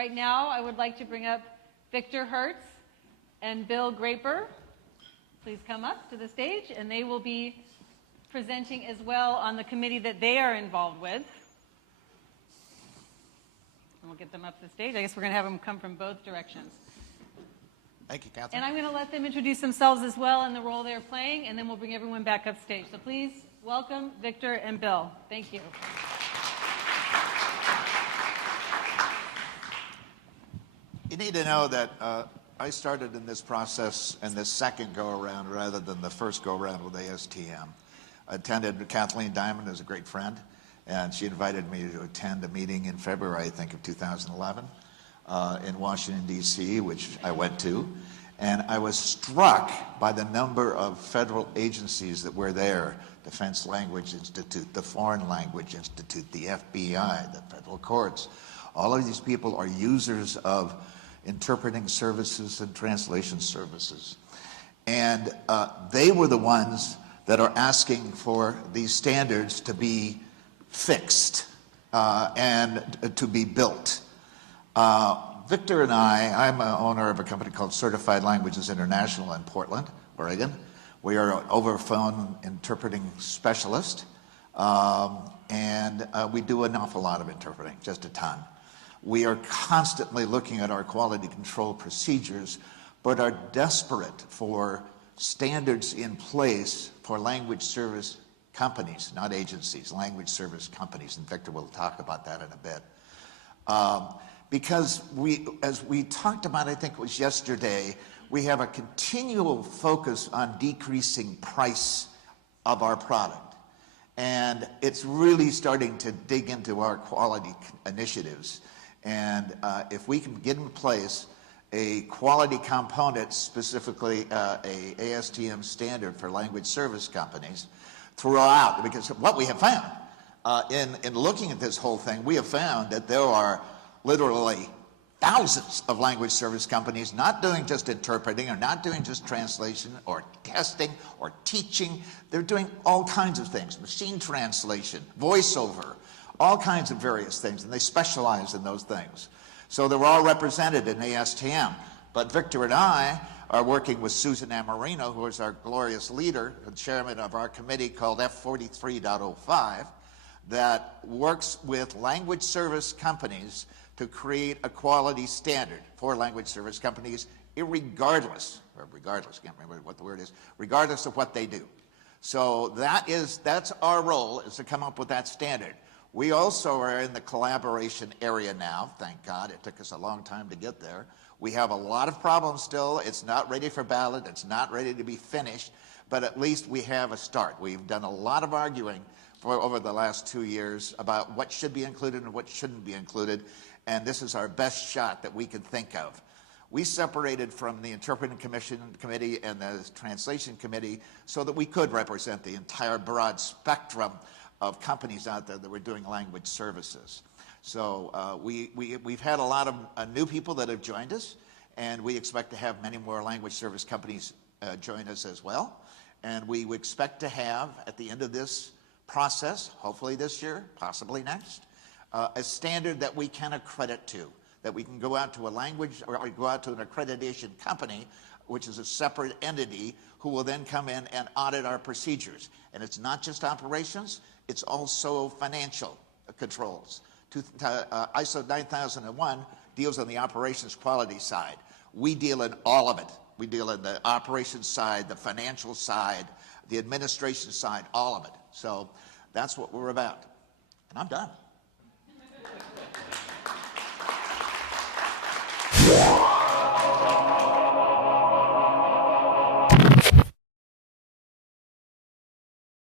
Right now, I would like to bring up Victor Hertz and Bill Graeper. Please come up to the stage, and they will be presenting as well on the committee that they are involved with. And we'll get them up to the stage. I guess we're going to have them come from both directions. Thank you, Catherine. And I'm going to let them introduce themselves as well and the role they're playing, and then we'll bring everyone back up stage. So please welcome Victor and Bill. Thank you. You need to know that I started in this process in the second go-around rather than the first go-around with ASTM. I attended Kathleen Diamond as a great friend, and she invited me to attend a meeting in February, I think, of 2011 in Washington, D.C., which I went to. And I was struck by the number of federal agencies that were there: Defense Language Institute, the Foreign Language Institute, the FBI, the federal courts. All of these people are users of interpreting services and translation services. And they were the ones that are asking for these standards to be fixed and to be built. Victor and I'm an owner of a company called Certified Languages International in Portland, Oregon. We are an over-phone interpreting specialist, and we do an awful lot of interpreting, just a ton. We are constantly looking at our quality control procedures, but are desperate for standards in place for language service companies, not agencies, language service companies, and Victor will talk about that in a bit. Because as we talked about, I think it was yesterday, we have a continual focus on decreasing price of our product. And it's really starting to dig into our quality initiatives. And if we can get in place a quality component, specifically a ASTM standard for language service companies throughout, because what we have found in looking at this whole thing, we have found that there are literally thousands of language service companies not doing just interpreting or not doing just translation or testing or teaching. They're doing all kinds of things: machine translation, voiceover, all kinds of various things, and they specialize in those things. So they're all represented in ASTM. But Victor and I are working with Susan Amarino, who is our glorious leader and chairman of our committee called F43.05, that works with language service companies to create a quality standard for language service companies, regardless, can't remember what the word is, regardless of what they do. So that's our role, is to come up with that standard. We also are in the collaboration area now, thank God. It took us a long time to get there. We have a lot of problems still. It's not ready for ballot. It's not ready to be finished, but at least we have a start. We've done a lot of arguing over the last 2 years about what should be included and what shouldn't be included, and this is our best shot that we can think of. We separated from the Interpreting Committee and the Translation Committee so that we could represent the entire broad spectrum of companies out there that were doing language services. So we've had a lot of new people that have joined us, and we expect to have many more language service companies join us as well. And we would expect to have, at the end of this process, hopefully this year, possibly next, a standard that we can accredit to, that we can go out to a language, or go out to an accreditation company, which is a separate entity, who will then come in and audit our procedures. And it's not just operations, it's also financial controls. ISO 9001 deals on the operations quality side. We deal in all of it. We deal in the operations side, the financial side, the administration side, all of it. So that's what we're about. And I'm done.